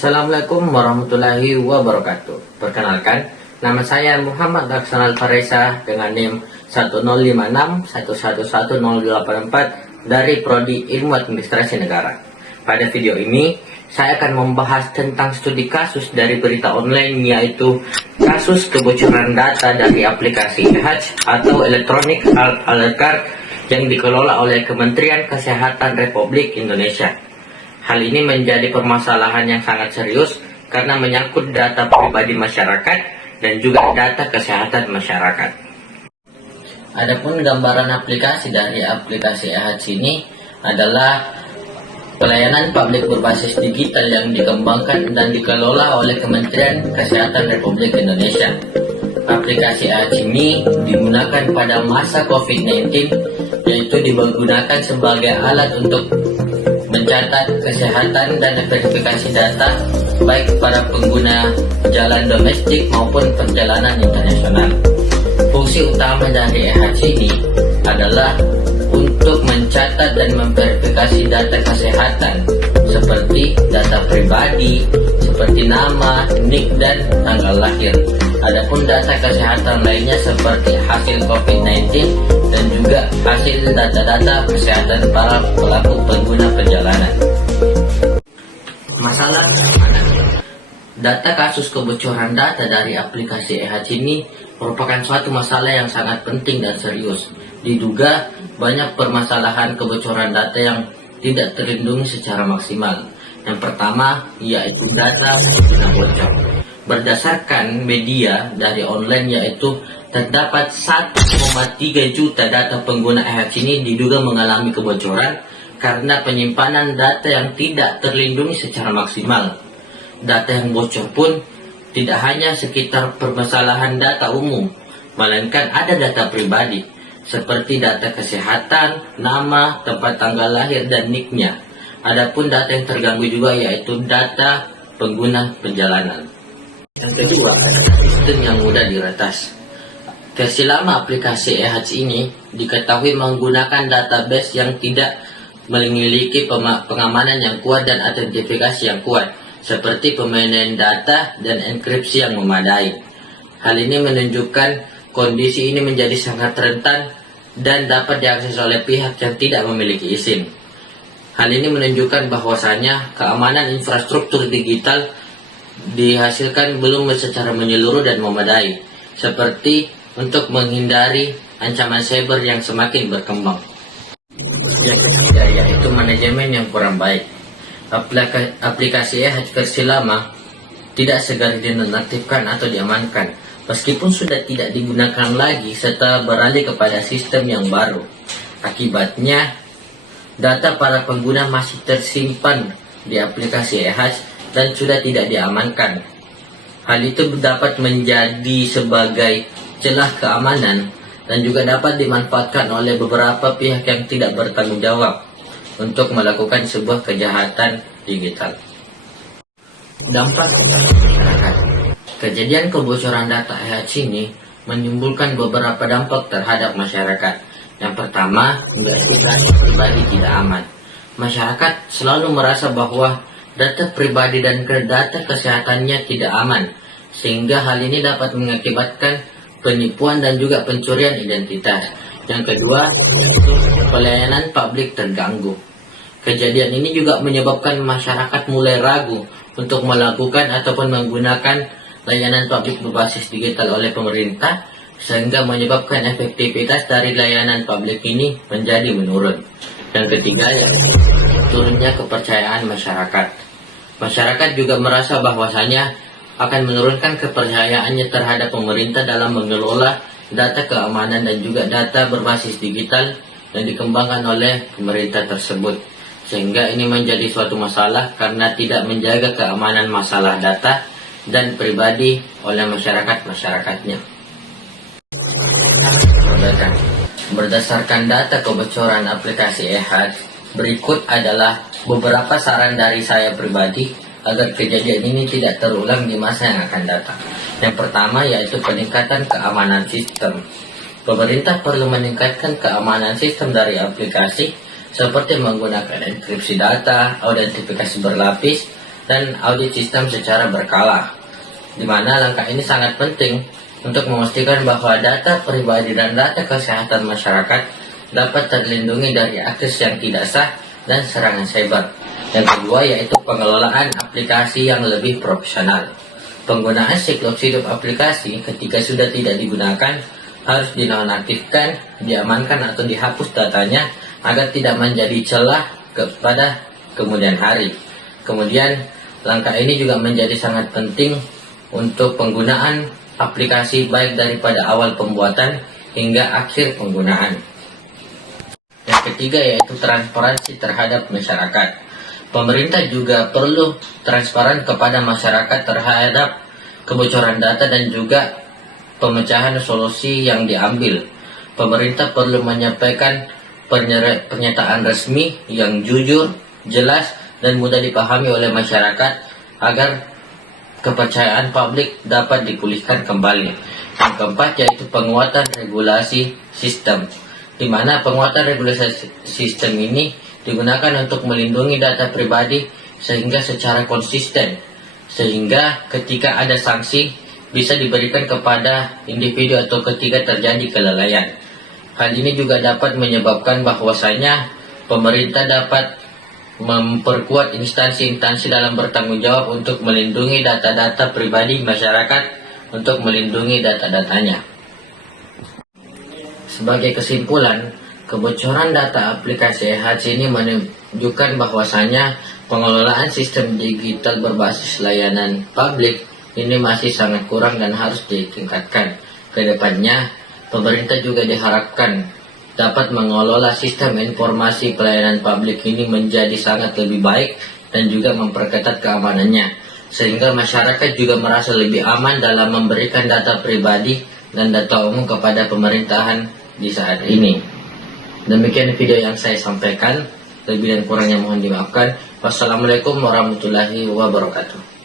Assalamualaikum warahmatullahi wabarakatuh. Perkenalkan, nama saya Muhammad Laksanal Faresa dengan NIM 1056111084 dari Prodi Ilmu Administrasi Negara. Pada video ini, saya akan membahas tentang studi kasus dari berita online, yaitu kasus kebocoran data dari aplikasi eHajj atau Electronic Health Alert Card yang dikelola oleh Kementerian Kesehatan Republik Indonesia. Hal ini menjadi permasalahan yang sangat serius karena menyangkut data pribadi masyarakat dan juga data kesehatan masyarakat. Adapun gambaran aplikasi dari aplikasi eHajj ini adalah pelayanan publik berbasis digital yang dikembangkan dan dikelola oleh Kementerian Kesehatan Republik Indonesia. Aplikasi eHajj ini digunakan pada masa COVID-19, yaitu digunakan sebagai alat untuk mencatat kesehatan dan verifikasi data baik para pengguna jalan domestik maupun perjalanan internasional. Fungsi utama dari eHajj ini adalah untuk mencatat dan memverifikasi data kesehatan seperti data pribadi, seperti nama, NIK, dan tanggal lahir. Adapun data kesehatan lainnya seperti hasil COVID-19 dan juga hasil data-data kesehatan para pelaku pengguna perjalanan. Masalah keamanan. Data kasus kebocoran data dari aplikasi eHajj ini merupakan suatu masalah yang sangat penting dan serius. Diduga banyak permasalahan kebocoran data yang tidak terlindungi secara maksimal. Yang pertama yaitu data pengguna bocor. Berdasarkan media dari online, yaitu terdapat 1,3 juta data pengguna eHajj ini diduga mengalami kebocoran karena penyimpanan data yang tidak terlindungi secara maksimal. Data yang bocor pun tidak hanya sekitar permasalahan data umum, melainkan ada data pribadi seperti data kesehatan, nama, tempat tanggal lahir, dan NIK-nya. Adapun data yang terganggu juga yaitu data pengguna perjalanan. Yang kedua, sistem yang mudah diretas. Versi lama aplikasi eHajj ini diketahui menggunakan database yang tidak memiliki pengamanan yang kuat dan autentifikasi yang kuat, seperti pemainan data dan enkripsi yang memadai. Hal ini menunjukkan kondisi ini menjadi sangat rentan dan dapat diakses oleh pihak yang tidak memiliki izin. Hal ini menunjukkan bahwasanya keamanan infrastruktur digital dihasilkan belum secara menyeluruh dan memadai, seperti untuk menghindari ancaman cyber yang semakin berkembang. Yang ketiga yaitu manajemen yang kurang baik. Aplikasi eHajj versi lama tidak segera dinonaktifkan atau diamankan, meskipun sudah tidak digunakan lagi serta beralih kepada sistem yang baru. Akibatnya, data para pengguna masih tersimpan di aplikasi eHajj dan sudah tidak diamankan. Hal itu dapat menjadi sebagai celah keamanan dan juga dapat dimanfaatkan oleh beberapa pihak yang tidak bertanggung jawab untuk melakukan sebuah kejahatan digital. Dampak masyarakat. Kejadian kebocoran data eHajj ini menimbulkan beberapa dampak terhadap masyarakat. Yang pertama, investigasi pribadi tidak aman. Masyarakat selalu merasa bahwa data pribadi dan data kesehatannya tidak aman, sehingga hal ini dapat mengakibatkan penipuan dan juga pencurian identitas. Yang kedua, pelayanan publik terganggu. Kejadian ini juga menyebabkan masyarakat mulai ragu untuk melakukan ataupun menggunakan layanan publik berbasis digital oleh pemerintah, sehingga menyebabkan efektivitas dari layanan publik ini menjadi menurun. Yang ketiga, yaitu turunnya kepercayaan masyarakat. Masyarakat juga merasa bahwasanya akan menurunkan kepercayaannya terhadap pemerintah dalam mengelola data keamanan dan juga data berbasis digital yang dikembangkan oleh pemerintah tersebut. Sehingga ini menjadi suatu masalah karena tidak menjaga keamanan masalah data dan pribadi oleh masyarakat-masyarakatnya. Berdasarkan data kebocoran aplikasi eHajj, berikut adalah beberapa saran dari saya pribadi agar kejadian ini tidak terulang di masa yang akan datang. Yang pertama yaitu peningkatan keamanan sistem. Pemerintah perlu meningkatkan keamanan sistem dari aplikasi seperti menggunakan enkripsi data, autentifikasi berlapis, dan audit sistem secara berkala, di mana langkah ini sangat penting untuk memastikan bahwa data pribadi dan data kesehatan masyarakat dapat terlindungi dari akses yang tidak sah dan serangan cyber. Yang kedua yaitu pengelolaan aplikasi yang lebih profesional. Penggunaan siklus hidup aplikasi ketika sudah tidak digunakan harus dinonaktifkan, diamankan atau dihapus datanya agar tidak menjadi celah kepada kemudian hari. Kemudian langkah ini juga menjadi sangat penting untuk penggunaan aplikasi baik daripada awal pembuatan hingga akhir penggunaan. Yang ketiga yaitu transparansi terhadap masyarakat. Pemerintah juga perlu transparan kepada masyarakat terhadap kebocoran data dan juga pemecahan solusi yang diambil. Pemerintah perlu menyampaikan pernyataan resmi yang jujur, jelas, dan mudah dipahami oleh masyarakat agar kepercayaan publik dapat dipulihkan kembali. Yang keempat yaitu penguatan regulasi sistem, di mana penguatan regulasi sistem ini digunakan untuk melindungi data pribadi sehingga secara konsisten, sehingga ketika ada sanksi bisa diberikan kepada individu atau ketika terjadi kelalaian. Hal ini juga dapat menyebabkan bahwasanya pemerintah dapat memperkuat instansi-instansi dalam bertanggung jawab untuk melindungi data-data pribadi masyarakat, untuk melindungi data-datanya. Sebagai kesimpulan, kebocoran data aplikasi EHC ini menunjukkan bahwasanya pengelolaan sistem digital berbasis layanan publik ini masih sangat kurang dan harus ditingkatkan. Kedepannya, pemerintah juga diharapkan dapat mengelola sistem informasi pelayanan publik ini menjadi sangat lebih baik dan juga memperketat keamanannya, sehingga masyarakat juga merasa lebih aman dalam memberikan data pribadi dan data umum kepada pemerintahan di saat ini. Demikian video yang saya sampaikan, lebih dan kurangnya mohon dimaafkan. Wassalamualaikum warahmatullahi wabarakatuh.